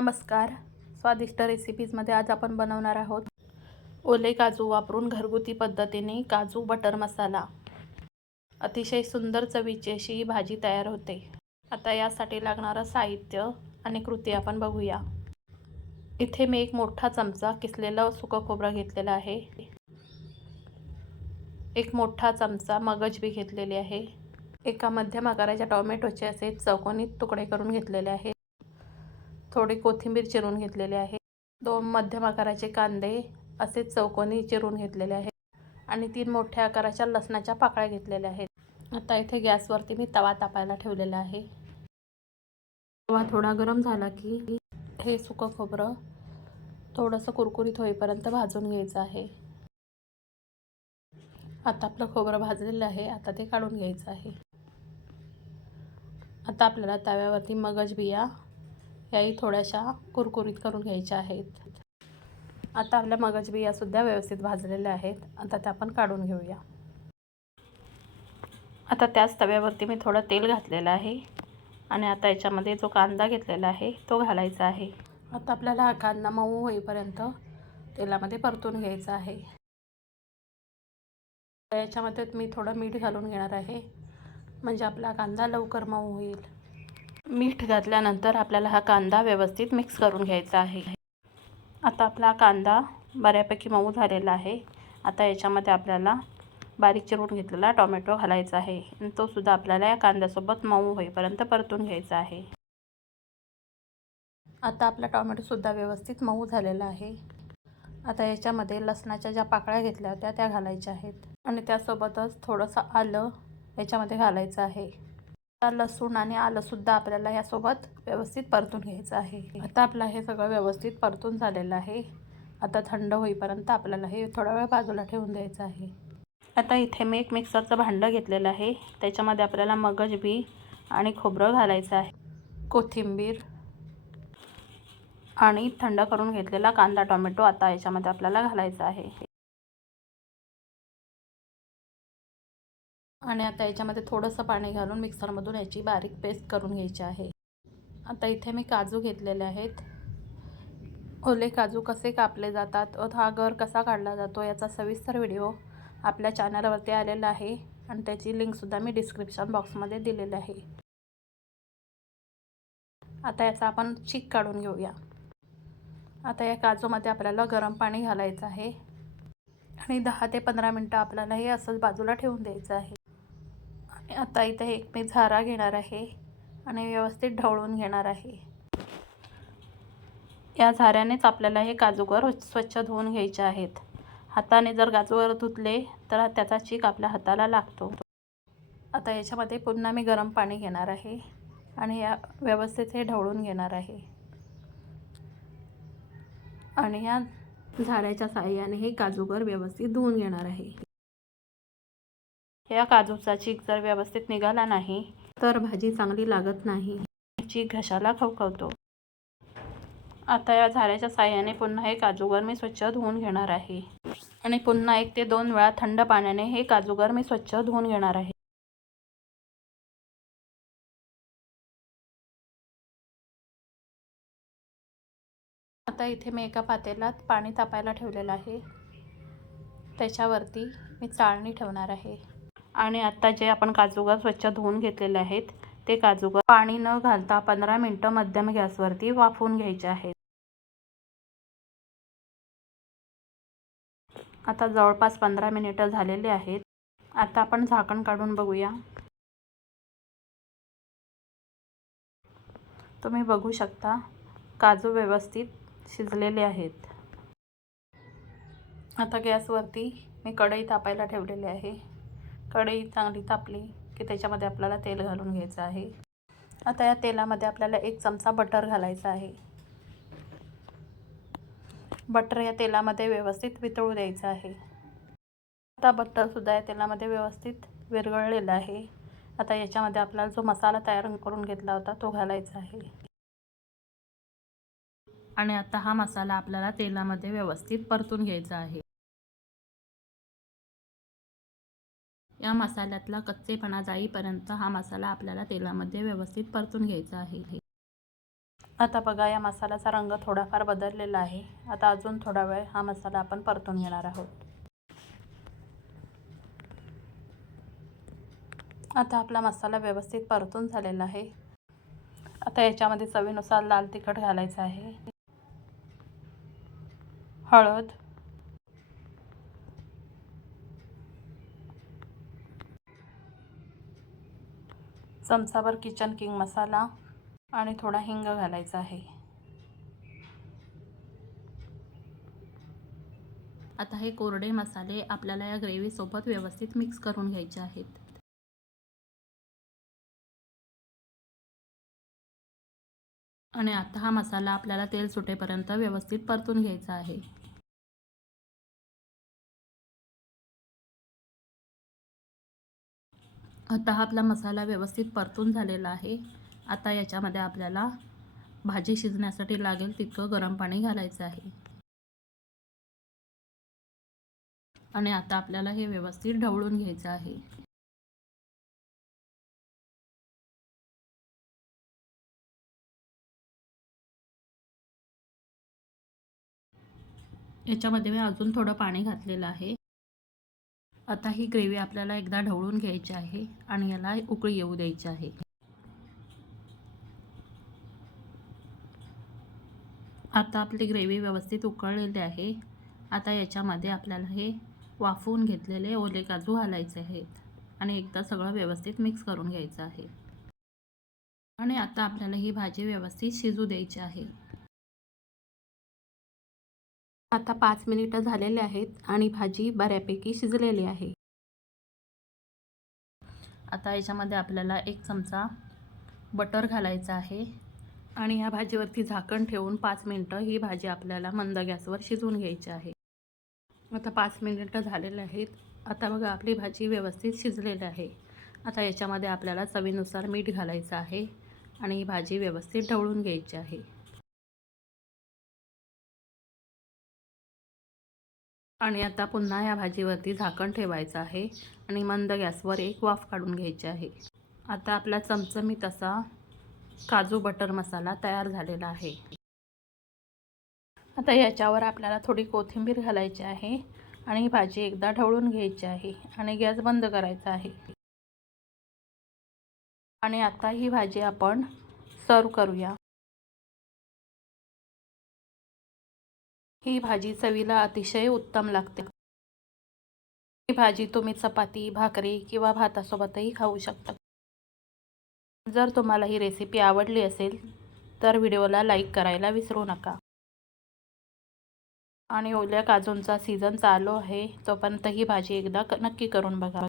नमस्कार. स्वादिष्ट रेसिपीजमध्ये आज आपण बनवणार आहोत ओले काजू वापरून घरगुती पद्धतीने काजू बटर मसाला. अतिशय सुंदर चवीची अशी ही भाजी तयार होते. आता यासाठी लागणारं साहित्य आणि कृती आपण बघूया. इथे मी एक मोठा चमचा किसलेलं सुकं खोबरं घेतलेलं आहे. एक मोठा चमचा मगज बी घेतलेली आहे. एका मध्यम आकाराच्या टोमॅटोचे असे चौकोनी तुकडे करून घेतलेले आहेत. थोडी कोथिंबीर चिरून घेतलेली आहे. 2 मध्यम आकाराचे कांदे असे चौकोनी चिरून घेतलेले आहेत आणि 3 मोठ्या आकाराच्या लसणाच्या पाकळ्या घेतलेल्या आहेत. आता इथे गॅसवरती मी तवा तापायला ठेवलेला आहे. तवा थोडा गरम झाला की हे सुकं खोबरं थोडंसं कुरकुरीत होईपर्यंत भाजून घ्यायचं आहे. आता आपलं खोबरं भाजलेलं आहे. आता ते काढून घ्यायचं आहे. आता आपल्याला तव्यावरती मगज बिया याही थोड्याशा कुरकुरीत करून घ्यायच्या आहेत. आता आपल्या मगज बिया सुद्धा व्यवस्थित भाजलेल्या आहेत. आता त्या आपण काढून घेऊया. आता त्याच तव्यावरती मी थोडं तेल घातलेलं आहे आणि आता याच्यामध्ये जो कांदा घेतलेला आहे तो घालायचा आहे. आता आपल्याला हा कांदा मऊ होईपर्यंत तेलामध्ये परतून घ्यायचा आहे. याच्यामध्ये मी थोडं मीठ घालून घेणार आहे म्हणजे आपला कांदा लवकर मऊ होईल. मीठ घातल्यानंतर आपल्याला हा कांदा व्यवस्थित मिक्स करून घ्यायचा आहे. आता आपला कांदा बऱ्यापैकी मऊ झालेला आहे. आता याच्यामध्ये आपल्याला बारीक चिरून घेतलेला टोमॅटो घालायचा आहे आणि तो सुद्धा आपल्याला या कांद्यासोबत मऊ होईपर्यंत परतून घ्यायचा आहे. आता आपला टोमॅटो सुद्धा व्यवस्थित मऊ झालेला आहे. आता याच्यामध्ये लसणाच्या ज्या पाकळ्या घेतल्या होत्या त्या घालायच्या आहेत आणि त्यासोबतच थोडंसं आलं याच्यामध्ये घालायचं आहे. लसूण आणि आलं सुद्धा आपल्याला यासोबत व्यवस्थित परतून घ्यायचं आहे. आता आपलं हे सगळं व्यवस्थित परतून झालेलं आहे. आता थंड होईपर्यंत आपल्याला हे थोडा वेळ बाजूला ठेवून द्यायचं आहे. आता इथे मी एक मिक्सरचं भांडं घेतलेलं आहे. त्याच्यामध्ये आपल्याला मगज बी आणि खोबरं घालायचं आहे. कोथिंबीर आणि थंड करून घेतलेला कांदा टोमॅटो आता याच्यामध्ये आपल्याला घालायचा आहे. आणि आता याच्यामध्ये थोडंसं पाणी घालून मिक्सरमधून याची बारीक पेस्ट करून घ्यायची आहे. आता इथे मी काजू घेतलेले आहेत. ओले काजू कसे कापले जातात व हा गर कसा काढला जातो याचा सविस्तर व्हिडिओ आपल्या चॅनलवरती आलेला आहे आणि त्याची लिंकसुद्धा मी डिस्क्रिप्शन बॉक्समध्ये दिलेली आहे. आता याचा आपण चीक काढून घेऊया. आता या काजूमध्ये आपल्याला गरम पाणी घालायचं आहे आणि 10 ते 15 मिनटं आपल्याला हे असंच बाजूला ठेवून द्यायचं आहे. आणि आता इथे एक मी झारा घेणार आहे आणि व्यवस्थित ढवळून घेणार आहे. या झाऱ्यानेच आपल्याला हे काजूगर स्वच्छ धुवून घ्यायचे आहेत. हाताने जर काजूगर धुतले तर त्याचा चीक आपल्या हाताला लागतो. आता याच्यामध्ये पुन्हा मी गरम पाणी घेणार आहे आणि या व्यवस्थित हे ढवळून घेणार आहे आणि या झाऱ्याच्या साहाय्याने हे काजूगर व्यवस्थित धुवून घेणार आहे. या काजूचा चीक जर व्यवस्थित निघाला नाही तर भाजी चांगली लागत नाही. चीक घशाला खवखवतो. आता या झाऱ्याच्या साहाय्याने पुन्हा हे काजूगर मी स्वच्छ धुवून घेणार आहे आणि पुन्हा 1 ते 2 वेळा थंड पाण्याने हे काजूगर मी स्वच्छ धुवून घेणार आहे. आता इथे मी एका पातेल्यात पाणी तापायला ठेवलेलं आहे. त्याच्यावरती मी चाळणी ठेवणार आहे आणि आता जे आपण काजूगर स्वच्छ धुवून घेतलेले आहेत ते काजूगर पाणी न घालता 15 मिनिटं मध्यम गॅसवरती वाफवून घ्यायचे आहेत. आता जवळपास 15 मिनिटं झालेले आहेत. आता आपण झाकण काढून बघूया. तुम्ही बघू शकता काजू व्यवस्थित शिजलेले आहेत. आता गॅसवरती मी कढई तापायला ठेवलेली आहे. कढई चांगली तापली की त्याच्यामध्ये आपल्याला तेल घालून घ्यायचं आहे. आता या तेलामध्ये आपल्याला 1 चमचा बटर घालायचा आहे. बटर या तेलामध्ये व्यवस्थित वितळू द्यायचं आहे. आता बटरसुद्धा या तेलामध्ये व्यवस्थित विरघळलेला आहे. आता याच्यामध्ये आपल्याला जो मसाला तयार करून घेतला होता तो घालायचा आहे आणि आता हा मसाला आपल्याला तेलामध्ये व्यवस्थित परतून घ्यायचा आहे. या मसाल्यातला कच्चेपणा जाईपर्यंत हा मसाला आपल्याला तेलामध्ये व्यवस्थित परतून घ्यायचा आहे. आता बघा या मसाल्याचा रंग थोडाफार बदललेला आहे. आता अजून थोडा वेळ हा मसाला आपण परतून घेणार आहोत. आता आपला मसाला व्यवस्थित परतून झालेला आहे. आता याच्यामध्ये चवीनुसार लाल तिखट घालायचं आहे, हळद, चमचाभर किचन किंग मसाला आणि थोडा हिंग घालायचा आहे. आता हे कोरडे मसाले आपल्याला या ग्रेव्हीसोबत व्यवस्थित मिक्स करून घ्यायचे आहेत. आणि आता हा मसाला आपल्याला तेल सुटेपर्यंत व्यवस्थित परतून घ्यायचा आहे. आता हा आपला मसाला व्यवस्थित परतून झालेला आहे. आता याच्यामध्ये आपल्याला भाजी शिजण्यासाठी लागेल तितकं गरम पाणी घालायचं आहे. आणि आता आपल्याला हे व्यवस्थित ढवळून घ्यायचं आहे. याच्यामध्ये मी अजून थोडं पाणी घातलेलं आहे. आता ही ग्रेव्ही आपल्याला एकदा ढवळून घ्यायची आहे आणि याला उकळी येऊ द्यायची आहे. आता आपली ग्रेव्ही व्यवस्थित उकळलेली आहे. आता याच्यामध्ये आपल्याला हे वाफवून घेतलेले ओले काजू घालायचे आहेत आणि एकदा सगळं व्यवस्थित मिक्स करून घ्यायचं आहे. आणि आता आपल्याला ही भाजी व्यवस्थित शिजू द्यायची आहे. आता 5 मिनिटं झालेले आहेत आणि भाजी बऱ्यापैकी शिजलेली आहे. आता याच्यामध्ये आपल्याला 1 चमचा बटर घालायचा आहे आणि या भाजीवरती झाकण ठेवून 5 मिनिटं ही भाजी आपल्याला मंद गॅसवर शिजवून घ्यायची आहे. आता 5 मिनिटं झालेले आहेत. आता बघा आपली भाजी व्यवस्थित शिजलेली आहे. आता याच्यामध्ये आपल्याला चवीनुसार मीठ घालायचं आहे आणि ही भाजी व्यवस्थित ढवळून घ्यायची आहे. आणि आता पुन्हा या भाजीवरती झाकण ठेवायचं आहे आणि मंद गॅसवर एक वाफ काढून घ्यायची आहे. आता आपला चमचमीत असा काजू बटर मसाला तयार झालेला आहे. आता याच्यावर आपल्याला थोडी कोथिंबीर घालायची आहे आणि ही भाजी एकदा ढवळून घ्यायची आहे आणि गॅस बंद करायचा आहे. आणि आता ही भाजी आपण सर्व करूया. ही भाजी चवीला अतिशय उत्तम लागते. ही भाजी तुम्ही चपाती, भाकरी किंवा भातासोबतही खाऊ शकता. जर तुम्हाला ही रेसिपी आवडली असेल तर व्हिडिओला लाईक करायला विसरू नका. आणि ओल्या काजूंचा सीझन चालू आहे, तोपर्यंत ही भाजी एकदा नक्की करून बघा.